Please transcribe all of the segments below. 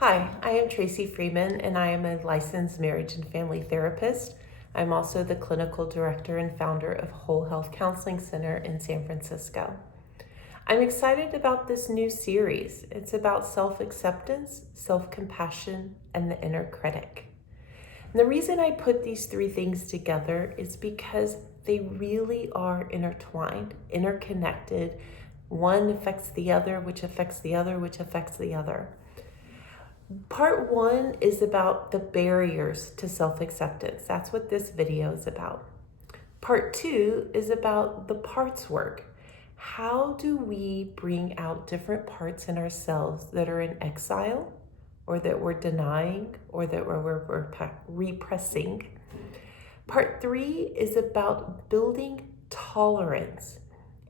Hi, I am Tracy Freeman, and I am a licensed marriage and family therapist. I'm also the clinical director and founder of Whole Health Counseling Center in San Francisco. I'm excited about this new series. It's about self-acceptance, self-compassion, and the inner critic. And the reason I put these three things together is because they really are intertwined, interconnected. One affects the other, which affects the other, which affects the other. Part one is about the barriers to self-acceptance. That's what this video is about. Part two is about the parts work. How do we bring out different parts in ourselves that are in exile, or that we're denying, or that we're repressing? Part three is about building tolerance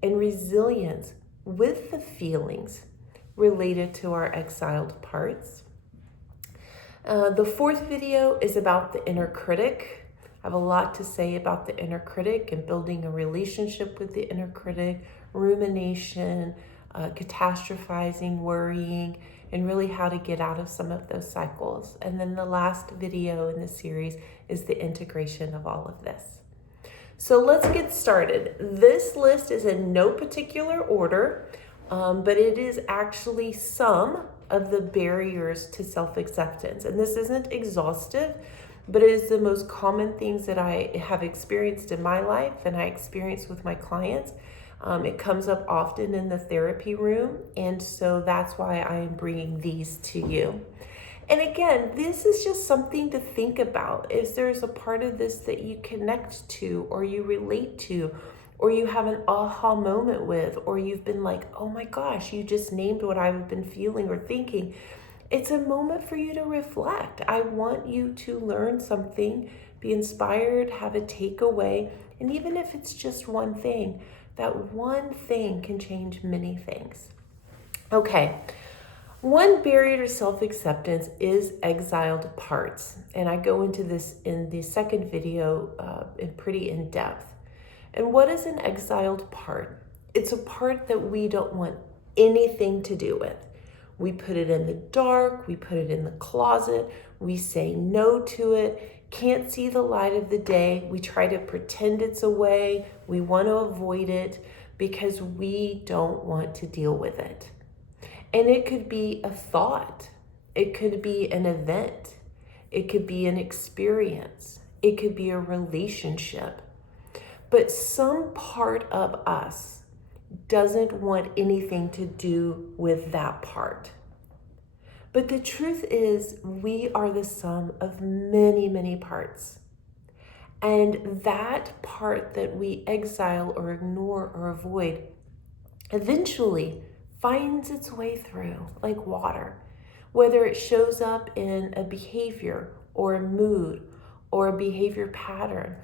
and resilience with the feelings related to our exiled parts. The fourth video is about the inner critic. I have a lot to say about the inner critic and building a relationship with the inner critic, rumination, catastrophizing, worrying, and really how to get out of some of those cycles. And then the last video in the series is the integration of all of this. So let's get started. This list is in no particular order, but it is actually some of the barriers to self-acceptance. And this isn't exhaustive, but it is the most common things that I have experienced in my life and I experience with my clients. It comes up often in the therapy room, and so that's why I am bringing these to you. And again, this is just something to think about. If there's a part of this that you connect to or you relate to, or you have an aha moment with, or you've been like, oh my gosh, you just named what I've been feeling or thinking, it's a moment for you to reflect. I want you to learn something, be inspired, have a takeaway, and even if it's just one thing, that one thing can change many things. Okay, one barrier to self-acceptance is exiled parts, and I go into this in the second video pretty in depth. And what is an exiled part? It's a part that we don't want anything to do with. We put it in the dark, we put it in the closet, we say no to it, can't see the light of the day, we try to pretend it's away, we want to avoid it because we don't want to deal with it. And it could be a thought, it could be an event, it could be an experience, it could be a relationship. But some part of us doesn't want anything to do with that part. But the truth is, we are the sum of many, many parts. And that part that we exile or ignore or avoid eventually finds its way through like water, whether it shows up in a behavior or a mood or a behavior pattern,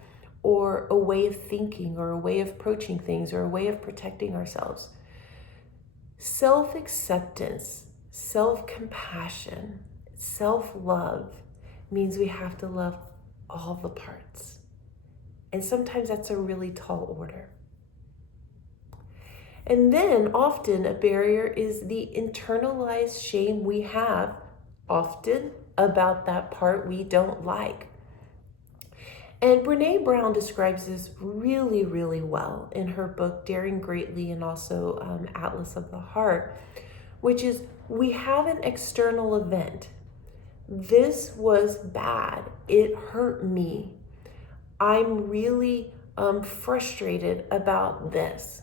or a way of thinking, or a way of approaching things, or a way of protecting ourselves. Self-acceptance, self-compassion, self-love means we have to love all the parts. And sometimes that's a really tall order. And then often a barrier is the internalized shame we have often about that part we don't like. And Brené Brown describes this really, really well in her book, Daring Greatly, and also Atlas of the Heart, which is we have an external event. This was bad. It hurt me. I'm really frustrated about this.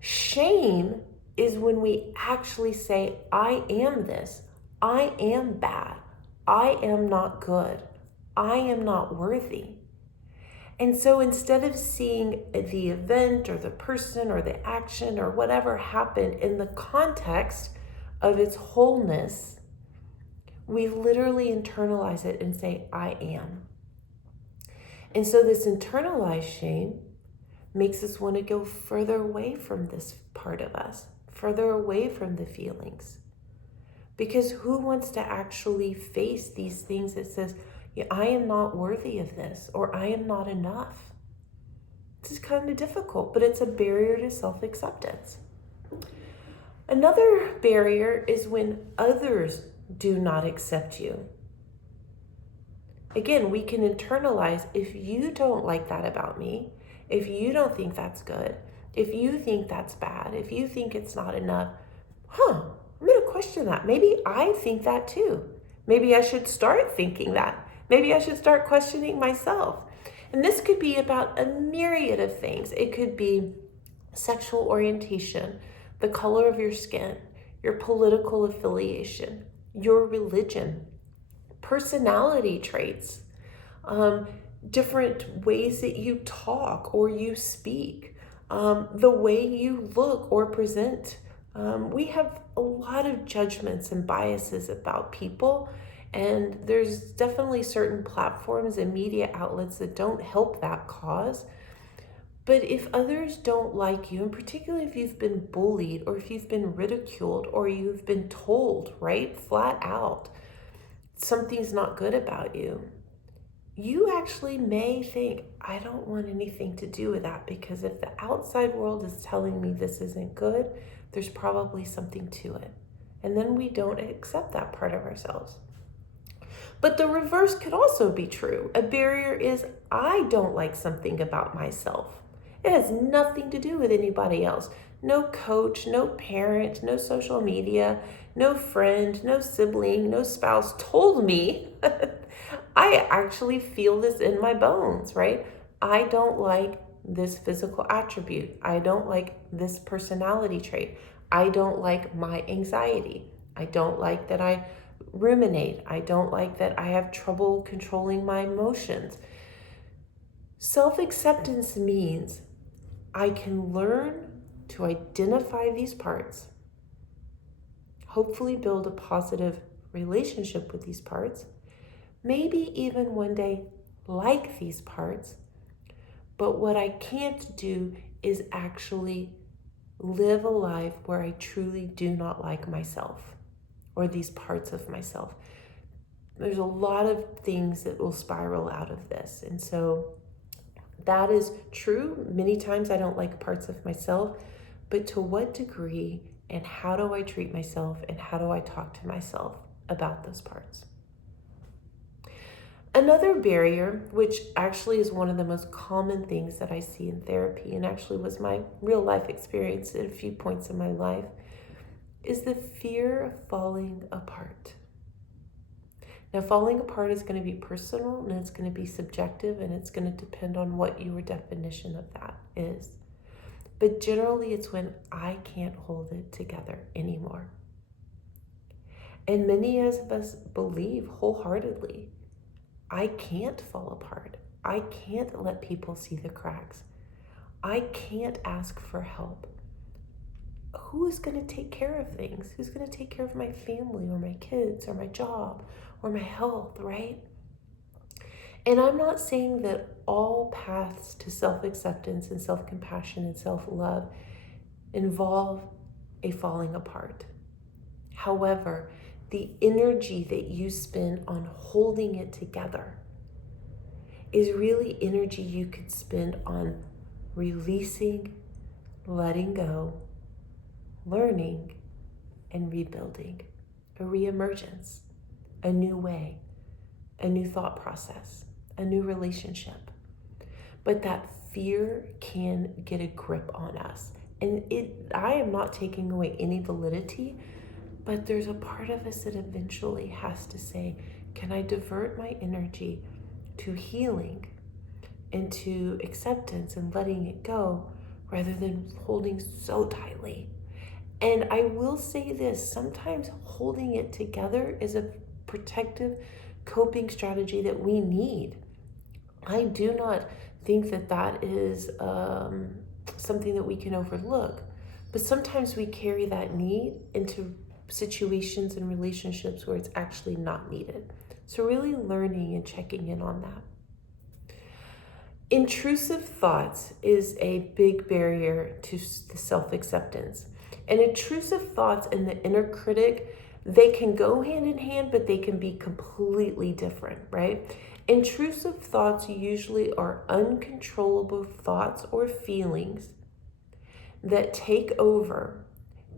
Shame is when we actually say, I am this. I am bad. I am not good. I am not worthy. And so instead of seeing the event or the person or the action or whatever happened in the context of its wholeness, we literally internalize it and say, I am. And so this internalized shame makes us want to go further away from this part of us, further away from the feelings. Because who wants to actually face these things that says, I am not worthy of this, or I am not enough? This is kind of difficult, but it's a barrier to self-acceptance. Another barrier is when others do not accept you. Again, we can internalize, if you don't like that about me, if you don't think that's good, if you think that's bad, if you think it's not enough, I'm going to question that. Maybe I think that too. Maybe I should start thinking that. Maybe I should start questioning myself. And this could be about a myriad of things. It could be sexual orientation, the color of your skin, your political affiliation, your religion, personality traits, different ways that you talk or you speak, the way you look or present. We have a lot of judgments and biases about people, and there's definitely certain platforms and media outlets that don't help that cause. But if others don't like you, and particularly if you've been bullied or if you've been ridiculed or you've been told, right, flat out, something's not good about you, you actually may think, I don't want anything to do with that, because if the outside world is telling me this isn't good, there's probably something to it. And then we don't accept that part of ourselves. But the reverse could also be true. A barrier is, I don't like something about myself. It has nothing to do with anybody else. No coach, no parent, no social media, no friend, no sibling, no spouse told me. I actually feel this in my bones, right? I don't like this physical attribute. I don't like this personality trait. I don't like my anxiety. I don't like that I ruminate. I don't like that I have trouble controlling my emotions. Self-acceptance means I can learn to identify these parts, hopefully build a positive relationship with these parts, maybe even one day like these parts. But what I can't do is actually live a life where I truly do not like myself or these parts of myself. There's a lot of things that will spiral out of this. And so that is true. Many times I don't like parts of myself, but to what degree, and how do I treat myself, and how do I talk to myself about those parts? Another barrier, which actually is one of the most common things that I see in therapy, and actually was my real life experience at a few points in my life, is the fear of falling apart. Now, falling apart is going to be personal, and it's going to be subjective, and it's going to depend on what your definition of that is. But generally, it's when I can't hold it together anymore. And many of us believe wholeheartedly, I can't fall apart. I can't let people see the cracks. I can't ask for help. Who is going to take care of things? Who's going to take care of my family or my kids or my job or my health, right? And I'm not saying that all paths to self-acceptance and self-compassion and self-love involve a falling apart. However, the energy that you spend on holding it together is really energy you could spend on releasing, letting go, learning, and rebuilding. A reemergence, a new way, a new thought process, a new relationship. But that fear can get a grip on us. And I am not taking away any validity, but there's a part of us that eventually has to say, can I divert my energy to healing and to acceptance and letting it go rather than holding so tightly? And I will say this, sometimes holding it together is a protective coping strategy that we need. I do not think that that is something that we can overlook, but sometimes we carry that need into situations and relationships where it's actually not needed. So really learning and checking in on that. Intrusive thoughts is a big barrier to the self-acceptance. And intrusive thoughts and the inner critic, they can go hand in hand, but they can be completely different, right? Intrusive thoughts usually are uncontrollable thoughts or feelings that take over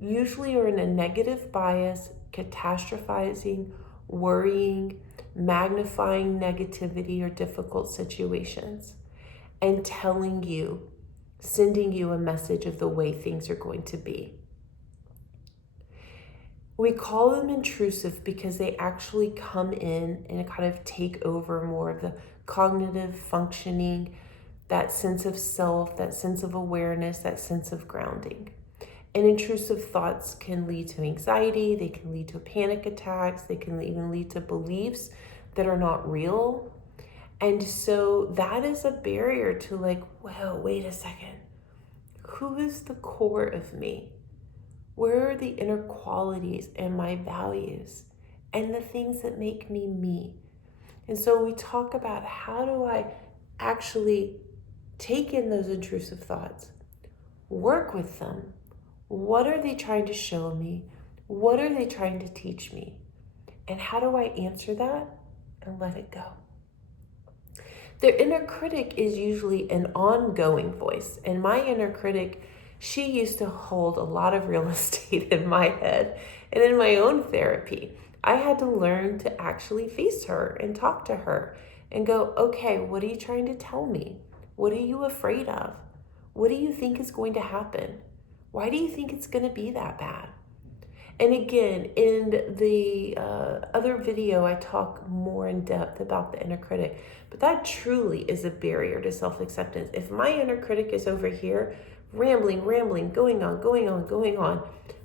usually are in a negative bias, catastrophizing, worrying, magnifying negativity or difficult situations, and telling you, sending you a message of the way things are going to be. We call them intrusive because they actually come in and kind of take over more of the cognitive functioning, that sense of self, that sense of awareness, that sense of grounding. And intrusive thoughts can lead to anxiety, they can lead to panic attacks, they can even lead to beliefs that are not real. And so that is a barrier to like, well, wait a second. Who is the core of me? Where are the inner qualities and my values and the things that make me me? And so we talk about, how do I actually take in those intrusive thoughts, work with them? What are they trying to show me? What are they trying to teach me? And how do I answer that and let it go? The inner critic is usually an ongoing voice. And my inner critic, she used to hold a lot of real estate in my head and in my own therapy. I had to learn to actually face her and talk to her and go, okay, what are you trying to tell me? What are you afraid of? What do you think is going to happen? Why do you think it's going to be that bad? And again, in the other video, I talk more in depth about the inner critic, but that truly is a barrier to self-acceptance. If my inner critic is over here, rambling, going on,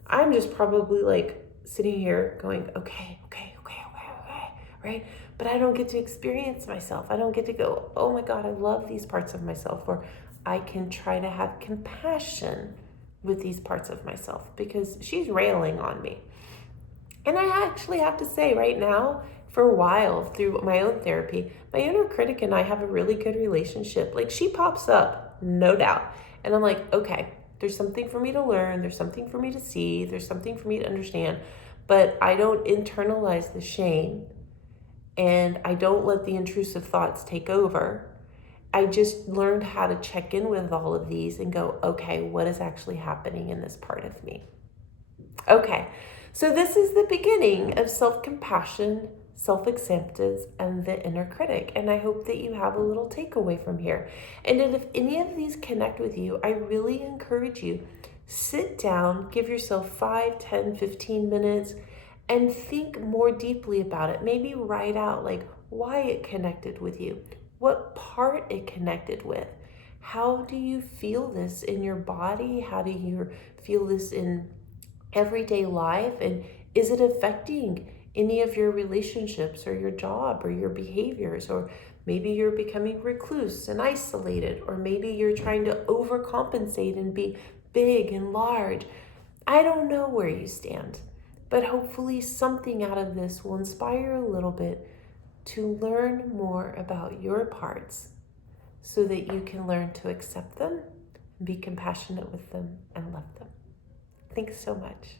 I'm just probably like sitting here going, okay, right? But I don't get to experience myself. I don't get to go, oh my God, I love these parts of myself. Or I can try to have compassion with these parts of myself because she's railing on me. And I actually have to say right now, for a while through my own therapy, my inner critic and I have a really good relationship. Like, she pops up, no doubt. And I'm like, okay, there's something for me to learn. There's something for me to see. There's something for me to understand. But I don't internalize the shame and I don't let the intrusive thoughts take over. I just learned how to check in with all of these and go, okay, what is actually happening in this part of me? Okay, so this is the beginning of self-compassion, self-acceptance, and the inner critic. And I hope that you have a little takeaway from here. And if any of these connect with you, I really encourage you, sit down, give yourself 5, 10, 15 minutes, and think more deeply about it. Maybe write out like why it connected with you, what part it connected with. How do you feel this in your body? How do you feel this in everyday life? And is it affecting any of your relationships or your job or your behaviors? Or maybe you're becoming recluse and isolated, or maybe you're trying to overcompensate and be big and large. I don't know where you stand, but hopefully something out of this will inspire a little bit to learn more about your parts so that you can learn to accept them, be compassionate with them, and love them. Thanks so much.